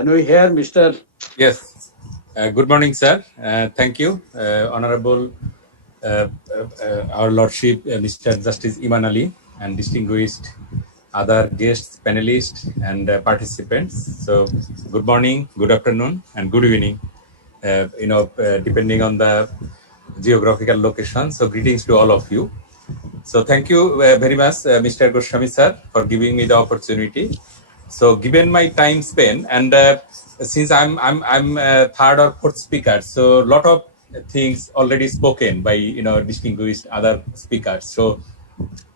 Can we hear Mr. Yes. Good morning, sir. Thank you, Honorable our Lordship, Mr. Justice Iman Ali, and distinguished other guests, panelists, and participants. So, good morning, good afternoon, and good evening. Depending on the geographical location. So, greetings to all of you. So, thank you very much, Mr. Goswami sir, for giving me the opportunity. So, given my time span, and since I'm third or fourth speaker, so a lot of things already spoken by distinguished other speakers. So,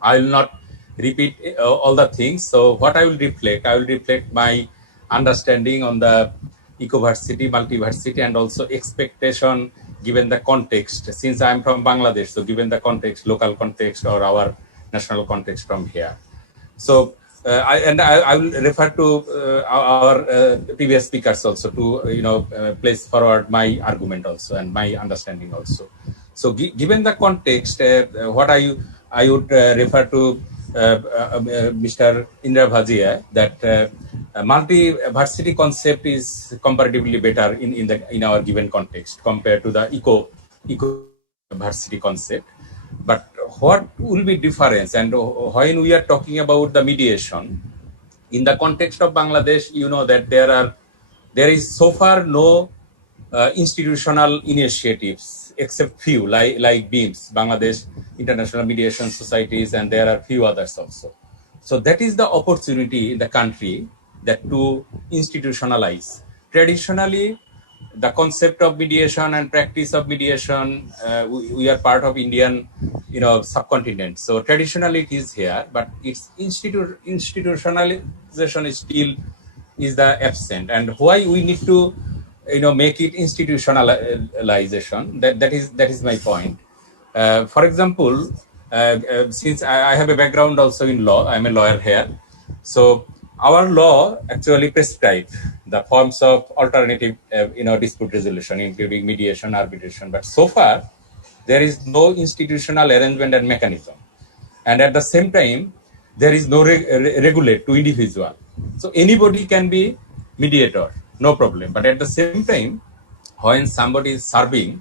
I will not repeat all the things. So, what I will reflect my understanding on the Ecoversity, multiversity, and also expectation given the context. Since I am from Bangladesh, so given the context, local context or our national context from here. So I will refer to our previous speakers also to place forward my argument also and my understanding also. So given the context, what I would refer to Mr. Indra Bhajia that multiversity concept is comparatively better in our given context compared to the ecoversity concept. But what will be difference? And when we are talking about the mediation, in the context of Bangladesh, you know that there is so far no institutional initiatives except few like BIMS, Bangladesh International Mediation Societies, and there are few others also. So that is the opportunity in the country that to institutionalize. Traditionally, the concept of mediation and practice of mediation, we are part of Indian, subcontinent. So traditionally it is here, but its institutionalization is still is the absent. And why we need to, make it institutionalization? That is my point. For example, since I have a background also in law, I'm a lawyer here. So our law actually prescribes the forms of alternative, dispute resolution, including mediation, arbitration. But so far, there is no institutional arrangement and mechanism. And at the same time, there is no regulate to individual. So anybody can be mediator, no problem. But at the same time, when somebody is serving,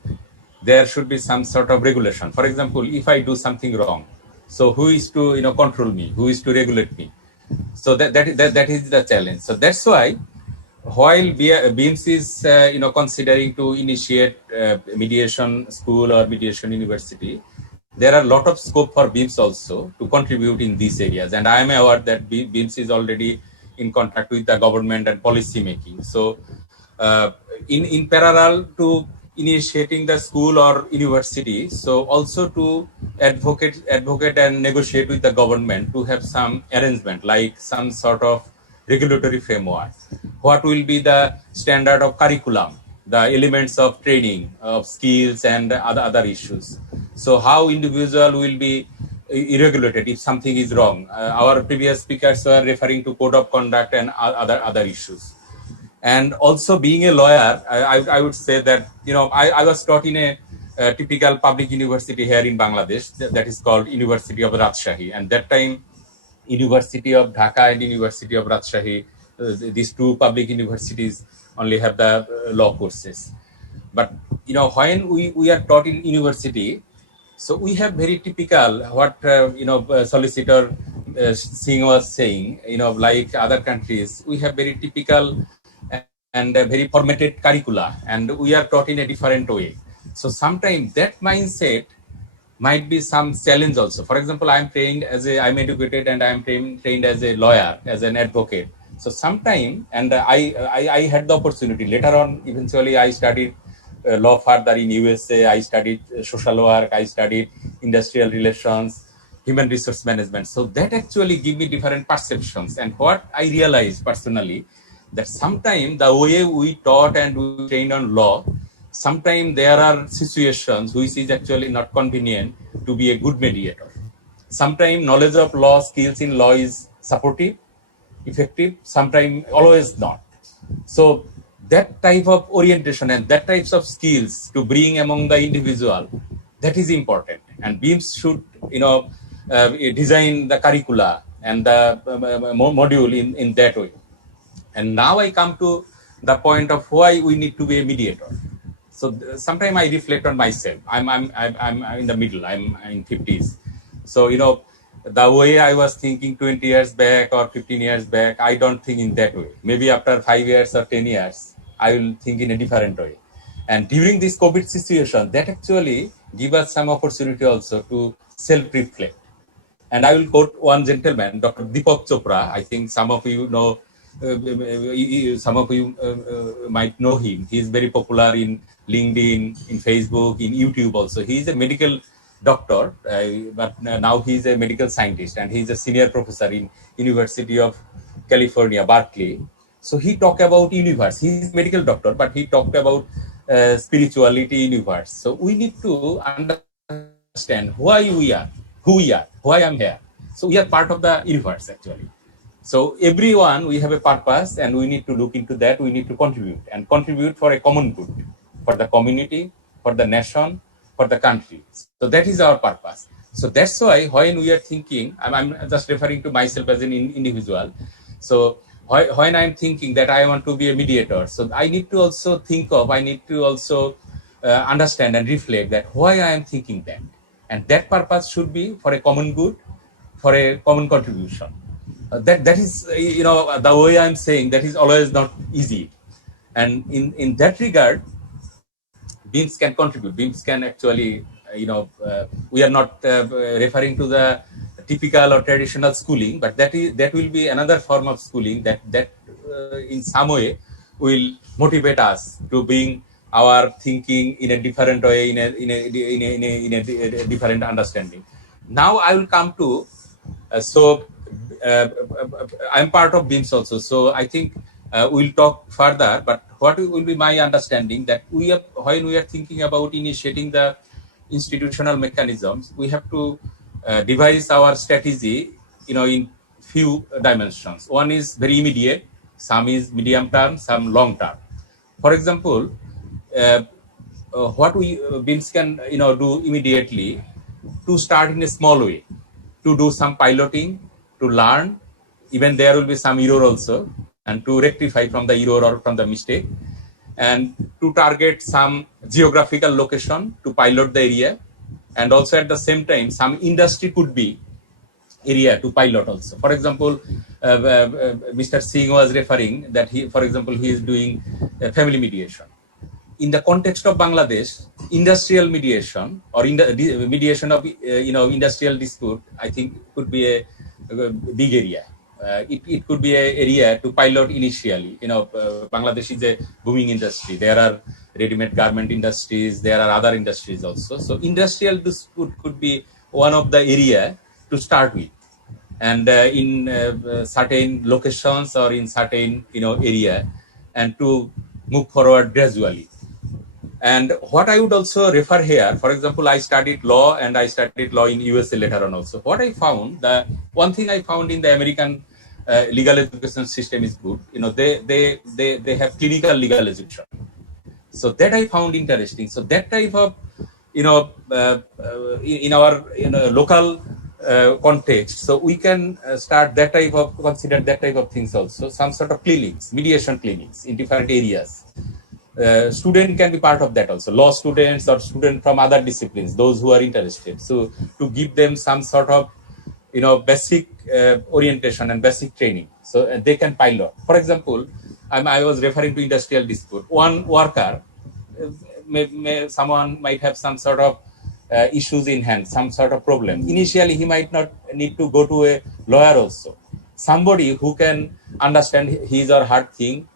there should be some sort of regulation. For example, if I do something wrong, so who is to control me? Who is to regulate me? So that is the challenge. So that's why while BIMS is considering to initiate mediation school or mediation university, there are a lot of scope for BIMS also to contribute in these areas. And I am aware that BIMS is already in contact with the government and policy making. So in parallel to initiating the school or university, so also to advocate and negotiate with the government to have some arrangement like some sort of regulatory framework. What will be the standard of curriculum, the elements of training, of skills and other issues. So how individual will be regulated if something is wrong. Our previous speakers were referring to code of conduct and other issues. And also being a lawyer, I would say that, I was taught in a typical public university here in Bangladesh that is called University of Rajshahi. And that time, University of Dhaka and University of Rajshahi, these two public universities only have the law courses. But, when we are taught in university, so we have very typical what, Solicitor Singh was saying, like other countries, we have very typical and very formatted curricula, and we are taught in a different way. So sometimes that mindset might be some challenge also. For example, I'm educated and I'm trained as a lawyer, as an advocate. So sometime, and I had the opportunity later on, eventually I studied law further in USA, I studied social work, I studied industrial relations, human resource management. So that actually give me different perceptions. And what I realized personally, that sometimes the way we taught and we trained on law, sometimes there are situations which is actually not convenient to be a good mediator. Sometimes knowledge of law, skills in law is supportive, effective, sometimes always not. So that type of orientation and that types of skills to bring among the individual, that is important. And BIMS should, design the curricula and the module in that way. And now I come to the point of why we need to be a mediator. So sometimes I reflect on myself. I'm in the middle. I'm in 50s. So the way I was thinking 20 years back or 15 years back, I don't think in that way. Maybe after 5 years or 10 years, I will think in a different way. And during this COVID situation, that actually give us some opportunity also to self-reflect. And I will quote one gentleman, Dr. Deepak Chopra. I think some of you know, some of you might know him. He is very popular in LinkedIn, in Facebook, in YouTube also. He is a medical doctor, but now he is a medical scientist, and he is a senior professor in University of California, Berkeley. So he talked about universe. He is a medical doctor, but he talked about spirituality, universe. So we need to understand why we are, who we are, why I'm here. So we are part of the universe actually. So everyone, we have a purpose, and we need to look into that. We need to contribute for a common good, for the community, for the nation, for the country. So that is our purpose. So that's why when we are thinking, I'm just referring to myself as an individual. So when I'm thinking that I want to be a mediator, so I need to also understand and reflect that why I am thinking that. And that purpose should be for a common good, for a common contribution. That is, the way I'm saying, that is always not easy. And in that regard, BIMS can contribute. BIMS can actually, we are not referring to the typical or traditional schooling, but that will be another form of schooling that in some way will motivate us to bring our thinking in a different way, in a different understanding. Now I will come to I'm part of BIMS also, so I think we'll talk further. But what will be my understanding that when we are thinking about initiating the institutional mechanisms, we have to devise our strategy, in few dimensions. One is very immediate, some is medium term, some long term. For example, what we BIMS can do immediately, to start in a small way, to do some piloting, to learn. Even there will be some error also, and to rectify from the error or from the mistake, and to target some geographical location to pilot the area, and also at the same time some industry could be area to pilot also. For example, Mr. Singh was referring that he is doing family mediation. In the context of Bangladesh, industrial mediation or mediation of industrial dispute, I think could be a big area. It could be an area to pilot initially. Bangladesh is a booming industry. There are ready-made garment industries. There are other industries also. So industrial dispute could be one of the area to start with, and in certain locations or in certain area, and to move forward gradually. And what I would also refer here, for example, I studied law, and I studied law in USA later on also. What I found, the one thing I found in the American legal education system is good. They have clinical legal education. So that I found interesting. So that type of, in our local context, so we can consider that type of things also. Some sort of clinics, mediation clinics in different areas. Student can be part of that also, law students or students from other disciplines, those who are interested. So to give them some sort of basic orientation and basic training, so they can pilot. For example, I was referring to industrial dispute. One worker, someone might have some sort of issues in hand, some sort of problem. Initially, he might not need to go to a lawyer also. Somebody who can understand his or her thing,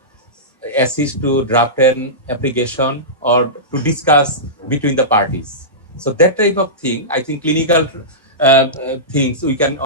assist to draft an application or to discuss between the parties. So that type of thing, I think clinical things we can